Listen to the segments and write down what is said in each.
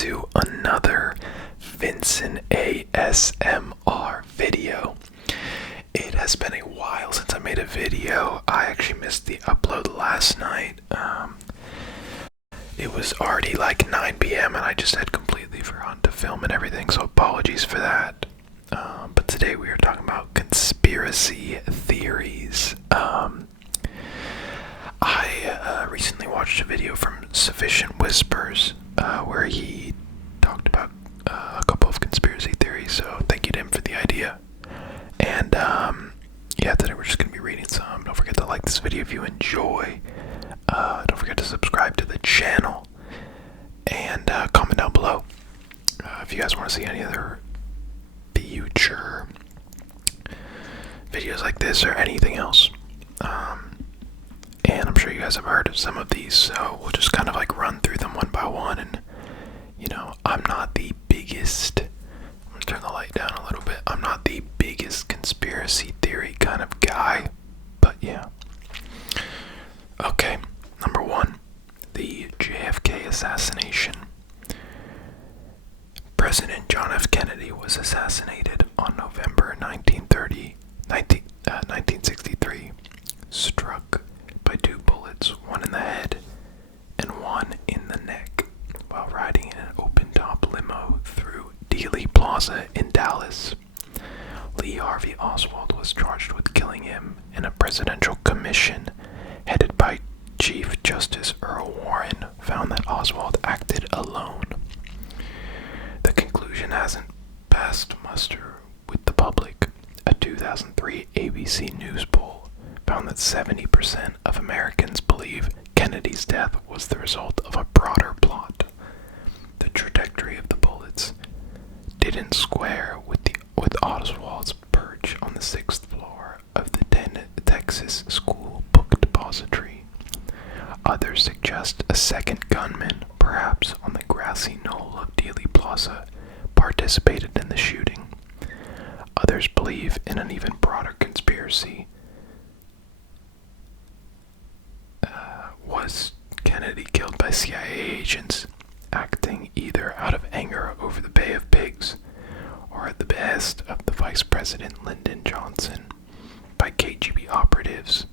to another Vincent ASMR video. It has been a while since I made a video. I actually missed the upload last night. It was already like 9 p.m. and I just had completely forgotten to film and everything, so apologies for that. But today we are talking about conspiracy theories. I recently watched a video from Sufficient Whispers where he talked about a couple of conspiracy theories, so thank you to him for the idea. And yeah, today we're just going to be reading some. Don't forget to like this video if you enjoy. Don't forget to subscribe to the channel and comment down below if you guys want to see any other future videos like this or anything else. And I'm sure you guys have heard of some of these, so we'll just kind of like run through them one by one. And you know, I'm not the biggest, I'm gonna turn the light down a little bit, I'm not the biggest conspiracy theory kind of guy, but yeah. Okay, number one, the JFK assassination. President John F. Kennedy was assassinated on November 1963, struck by two bullets, one in the head and one in the neck, while riding in an open-top limo through Dealey Plaza in Dallas. Lee Harvey Oswald was charged with killing him, and a presidential commission headed by Chief Justice Earl Warren found that Oswald acted alone. The conclusion hasn't passed muster with the public. A 2003 ABC News poll found that 70% of Americans believe Kennedy's death was the result of a broader plot. The trajectory of the bullets didn't square with Oswald's perch on the 6th floor of the Texas School Book Depository. Others suggest a second gunman, perhaps on the grassy knoll of Dealey Plaza, participated in the shooting. Others believe in an even broader conspiracy. Was Kennedy killed by CIA agents, acting either out of anger over the Bay of Pigs or at the behest of the Vice President Lyndon Johnson, by KGB operatives,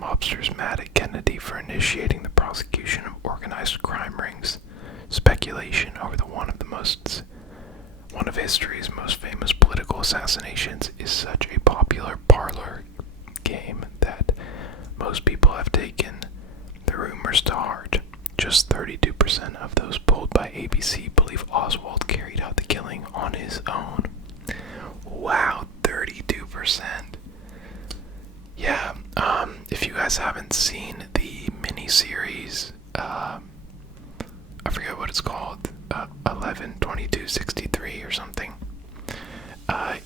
mobsters mad at Kennedy for initiating the prosecution of organized crime rings? Speculation over one of history's most famous political assassinations is such a popular parlor game that most people have taken the rumors to heart. Just 32% of those polled by ABC believe Oswald carried out the killing on his own. Wow, 32%. Yeah, if you guys haven't seen the miniseries, I forget what it's called, 11/22/63 or something.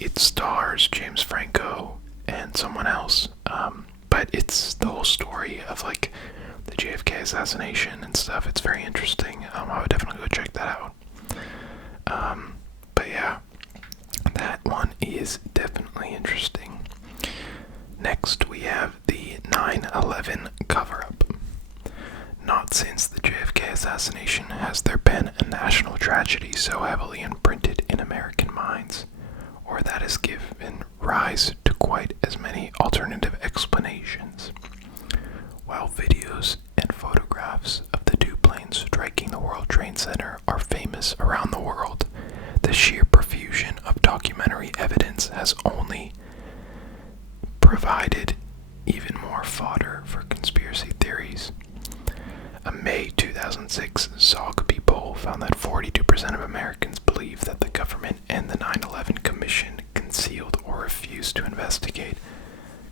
It stars James Franco and someone else, but it's the whole story of like the JFK assassination and stuff. It's very interesting. I would definitely go check that out. But yeah, that one is definitely interesting. Next, we have the 9/11 cover-up. Not since the JFK assassination has there been a national tragedy so heavily imprinted in American minds, or that has given rise to quite as many alternative explanations. While videos and photographs of the two planes striking the World Trade Center are famous around the world, the sheer profusion of documentary evidence has only provided even more fodder for conspiracy theories. A May 2006 Zogby poll found that 42% of Americans believe that the government and the 9/11 Commission concealed or refused to investigate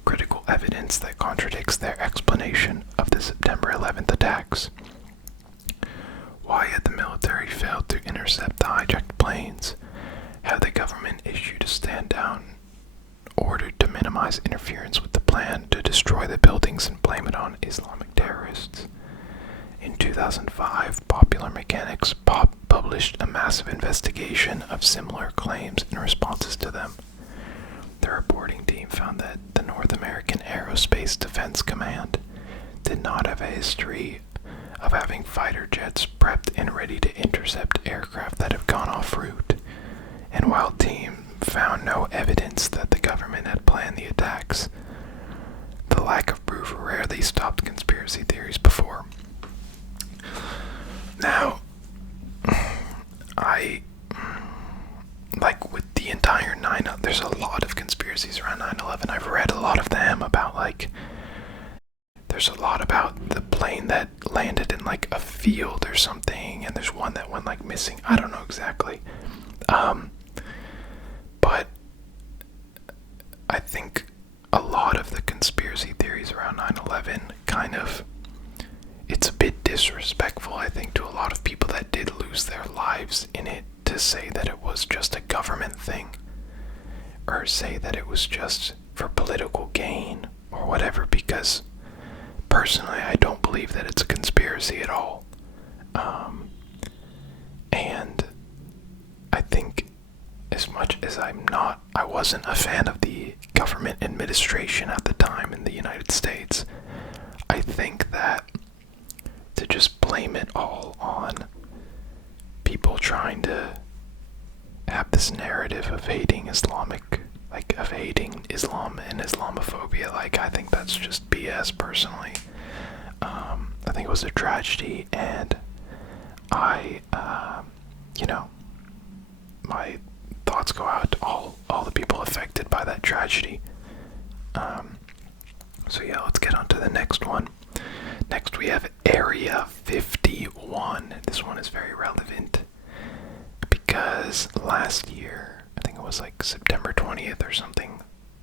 critical evidence that contradicts their explanation of the September 11th attacks. Why had the military failed to intercept the hijacked planes? Had the government issued a stand-down order to minimize interference with the plan to destroy the buildings and blame it on Islamic terrorists? In 2005, Popular Mechanics published a massive investigation of similar claims and responses to them. The reporting team found that the North American Aerospace Defense Command did not have a history of having fighter jets prepped and ready to intercept aircraft that have gone off route. And while team found no evidence that the government had planned the attacks, the lack of proof rarely stopped conspiracy theories before. Now, like with the entire there's a lot of conspiracies around 9/11. I've read a lot of them about there's a lot about the plane that landed in like a field or something, and there's one that went like missing. I don't know exactly. But I think a lot of the conspiracy theories around 9/11 it's a bit disrespectful, I think, to a lot of people that did lose their lives in it, to say that it was just a government thing, or say that it was just for political gain or whatever, because personally I don't believe that it's a conspiracy at all. And I think, as much as I wasn't a fan of the government administration at the time in the United States, I think that to just blame it all on people trying to have this narrative of hating Islam and Islamophobia, I think that's just BS personally. I think it was a tragedy, and my thoughts go out to all the people affected by that tragedy. So yeah, let's get on to the next one. Next we have Area 51. This one is very relevant because last year, I think it was like September 20th or something,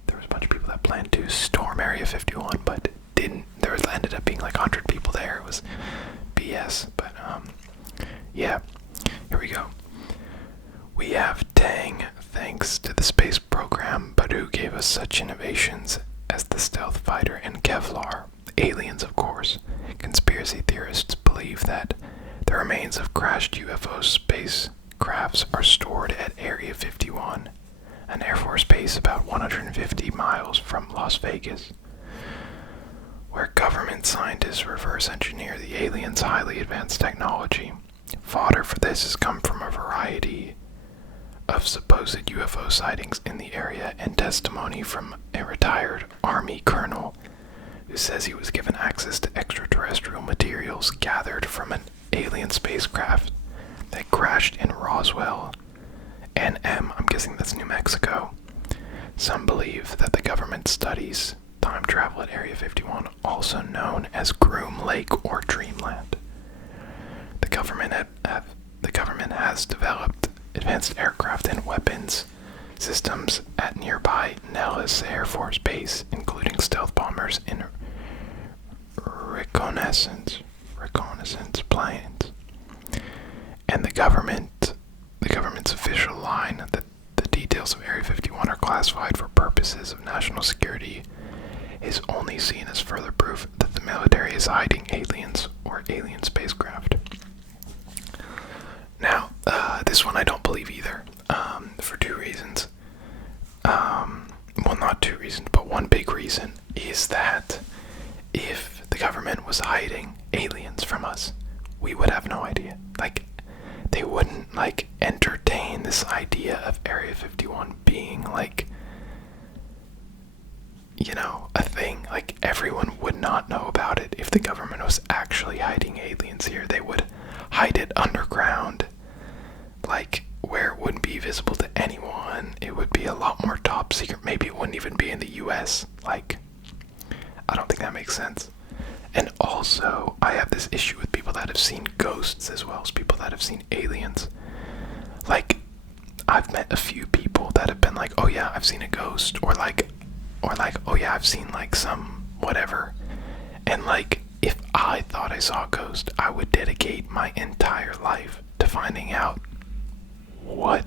there was a bunch of people that planned to storm Area 51, but didn't. There ended up being like 100 people there. It was BS, but yeah, here we go. We have Tang, thanks to the space program, but who gave us such innovations as the stealth fighter and Kevlar. Aliens, of course. Conspiracy theorists believe that the remains of crashed UFO spacecrafts are stored at Area 51, an Air Force base about 150 miles from Las Vegas, where government scientists reverse engineer the aliens' highly advanced technology. Fodder for this has come from a variety of supposed UFO sightings in the area and testimony from a retired Army colonel who says he was given access to extraterrestrial materials gathered from an alien spacecraft that crashed in Roswell, NM, I'm guessing that's New Mexico. Some believe that the government studies time travel at Area 51, also known as Groom Lake or Dreamland. The government has developed advanced aircraft and weapons systems at nearby Nellis Air Force Base, including stealth bombers and reconnaissance planes. And the government's official line that the details of Area 51 are classified for purposes of national security is only seen as further proof that the military is hiding aliens or alien spacecraft. Now, this one I don't believe either, for two reasons. Well, not two reasons, but one big reason is that if the government was hiding aliens from us, we would have no idea. They wouldn't, entertain this idea of Area 51 being, a thing. Everyone would not know about it if the government was actually hiding aliens here. They would hide it underground, where it wouldn't be visible to anyone. It would be a lot more top secret. Maybe it wouldn't even be in the US. I don't think that makes sense. And also, I have this issue with people that have seen ghosts as well as people that have seen aliens. I've met a few people that have been like, oh yeah, I've seen a ghost, or oh yeah, I've seen some whatever. And if I thought I saw a ghost, I would dedicate my entire life to finding out what,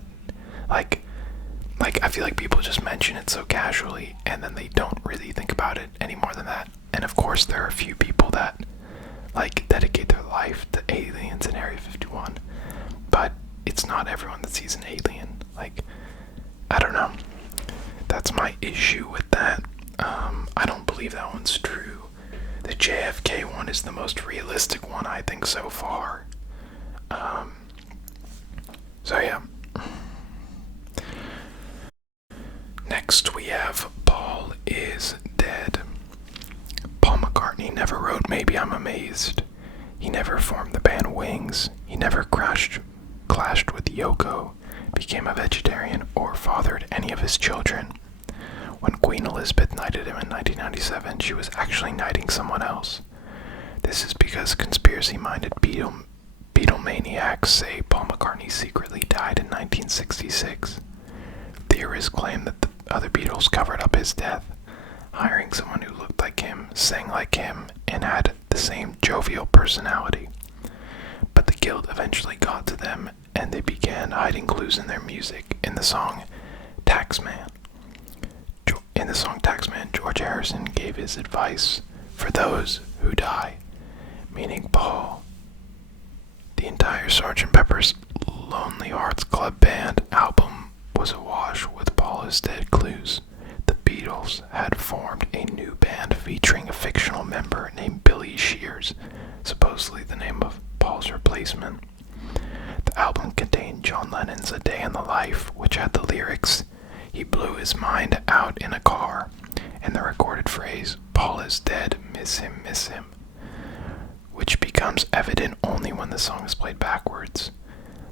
I feel like people just mention it so casually and then they don't really think about it any more than that. And of course there are a few people that dedicate their life to aliens in Area 51, but it's not everyone that sees an alien. I don't know. That's my issue with that. I don't believe that one's true. The JFK one is the most realistic one, I think, so far. So yeah. Next we have Paul is Dead. Paul McCartney never wrote Maybe I'm Amazed. He never formed the band Wings. He never clashed with Yoko, became a vegetarian, or fathered any of his children. When Queen Elizabeth knighted him in 1997, she was actually knighting someone else. This is because conspiracy-minded Beatlemaniacs say Paul McCartney secretly died in 1966. Theorists claim that the other Beatles covered up his death, hiring someone who looked like him, sang like him, and had the same jovial personality. But the guilt eventually got to them, and they began hiding clues in their music. In the song Taxman, George Harrison gave his advice for those who die, meaning Paul. The entire Sgt. Pepper's Lonely Hearts Club Band album was awash with Paul is Dead clues. The Beatles had formed a new band featuring a fictional member named Billy Shears, supposedly the name of Paul's replacement. The album contained John Lennon's A Day in the Life, which had the lyrics, "He blew his mind out in a car," and the recorded phrase, "Paul is dead, miss him," which becomes evident only when the song is played backwards.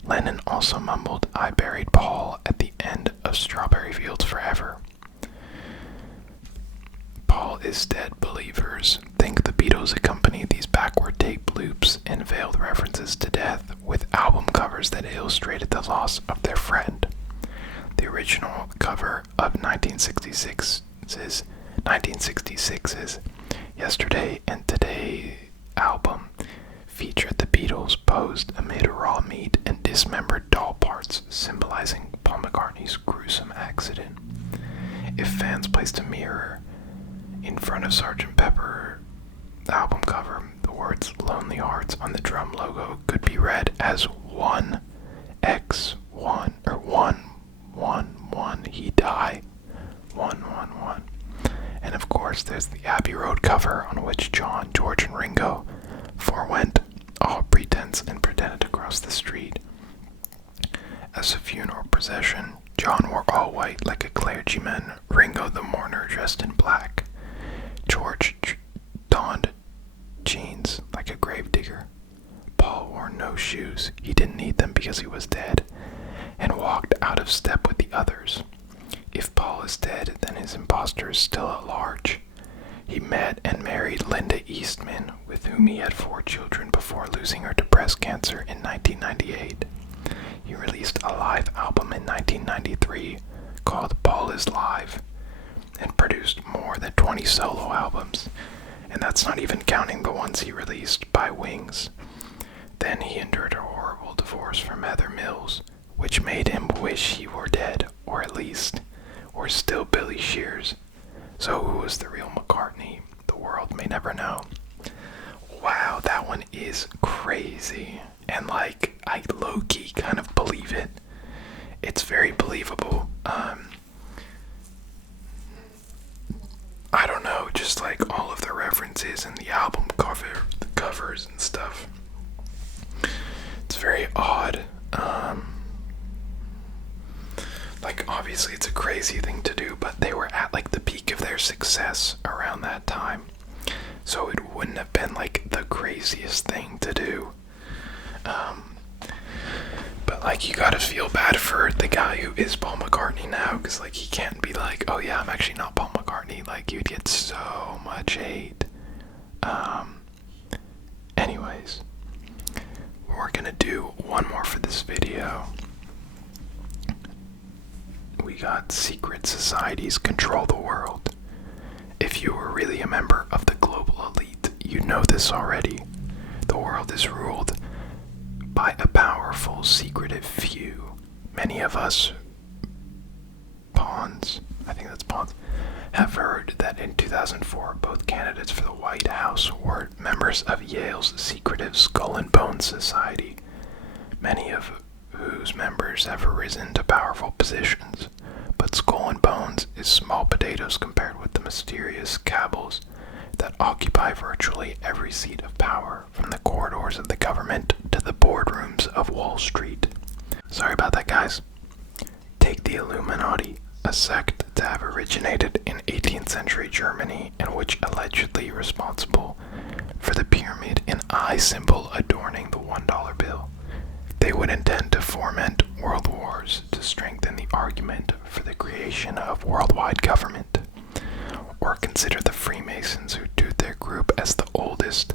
Lennon also mumbled, "I buried Paul" at the end of Strawberry Fields Forever. Paul is Dead believers think the Beatles accompanied these backward tape loops and veiled references to death with album covers that illustrated the loss of their friend. The original cover of 1966's Yesterday and Today album featured the Beatles posed amid raw meat and dismembered doll parts, symbolizing Paul McCartney's gruesome accident. If fans placed a mirror in front of Sgt. Pepper album cover, the words Lonely Hearts on the drum logo could be read as 1x1 or 111 he die 111. And of course there's the Abbey Road cover on which John, George, and Ringo forwent all pretense and pretended to cross the street. As a funeral procession, John wore all white like a clergyman, Ringo the mourner dressed in black. George donned jeans like a gravedigger. Paul wore no shoes, he didn't need them because he was dead, and walked out of step with the others. If Paul is dead, then his impostor is still at large. He met and married Linda Eastman, with whom he had 4 children before losing her to breast cancer in 1998. He released a live album in 1993 called Paul is Live, and produced more than 20 solo albums, and that's not even counting the ones he released by Wings. Then he endured a horrible divorce from Heather Mills, which made him wish he were dead, or at least, were still Billy Shears. So who was the real McCartney? The world may never know. Wow, that one is crazy. And like, I low-key kind of believe it. It's very believable. I don't know, just like all of the references and the album covers and stuff. It's very odd. Like, obviously it's a crazy thing to do, but they were at like the peak of their success around that time. So it wouldn't have been like the craziest thing to do. But like, you gotta feel bad for the guy who is Paul McCartney now, because like, he can't be like, oh yeah, I'm actually not Paul McCartney. Like, you'd get so much hate. Anyways, we're gonna do one more for this video. We got secret societies control the world. If you were really a member of the global elite, you know this already. The world is ruled by a powerful, secretive few. Many of us pawns, have heard that in 2004, both candidates for the White House were members of Yale's secretive Skull and Bones Society, many of whose members have arisen to powerful positions. But Skull and Bones is small potatoes compared with the mysterious cabals that occupy virtually every seat of power, from the corridors of the government to the boardrooms of Wall Street. Sorry about that, guys. Take the Illuminati, a sect to have originated in 18th century Germany and which allegedly responsible for the pyramid and eye symbol adorning the $1 bill. They would intend to foment world wars to strengthen the argument for the creation of worldwide government, or consider the Freemasons, who do their group as the oldest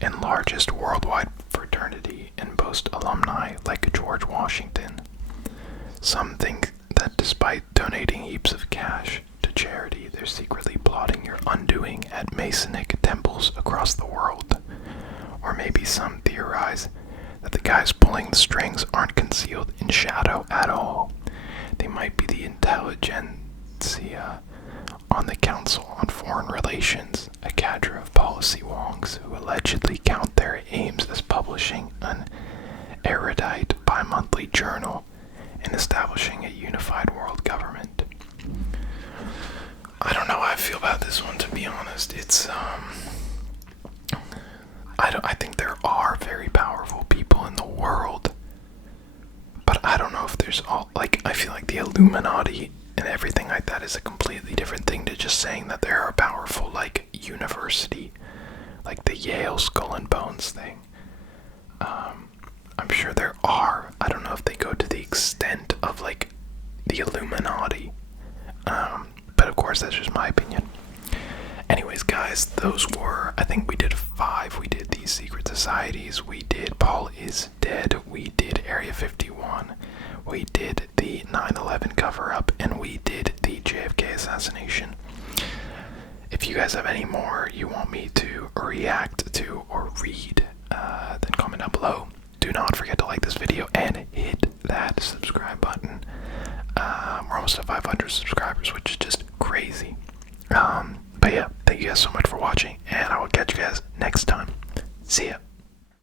and largest worldwide fraternity and boast alumni like George Washington. Some think that despite donating heaps of cash to charity, they're secretly plotting your undoing at Masonic temples across the world. Or maybe some theorize that the guys pulling the strings aren't concealed in shadow at all. They might be the intelligentsia on the Council on Foreign Relations, a cadre of policy wongs who allegedly count their aims as publishing an erudite bi-monthly journal and establishing a unified world government. I don't know how I feel about this one, to be honest. It's I think there are very powerful people in the world, but I don't know if there's I feel like the Illuminati and everything like that is a completely different thing to just saying that there are powerful, like, university, like the Yale Skull and Bones thing. I'm sure there are. I don't know if they go to the extent of, like, the Illuminati. But of course, that's just my opinion. Anyways, guys, those were, I think we did 5. We did the secret societies, we did Paul is Dead, we did Area 51, we did the 9/11 cover-up, and we did the JFK assassination. If you guys have any more you want me to react to or read, then comment down below. Do not forget to like this video and hit that subscribe button. We're almost at 500 subscribers, which is just crazy. But yeah, thank you guys so much for watching, and I will catch you guys next time. See ya.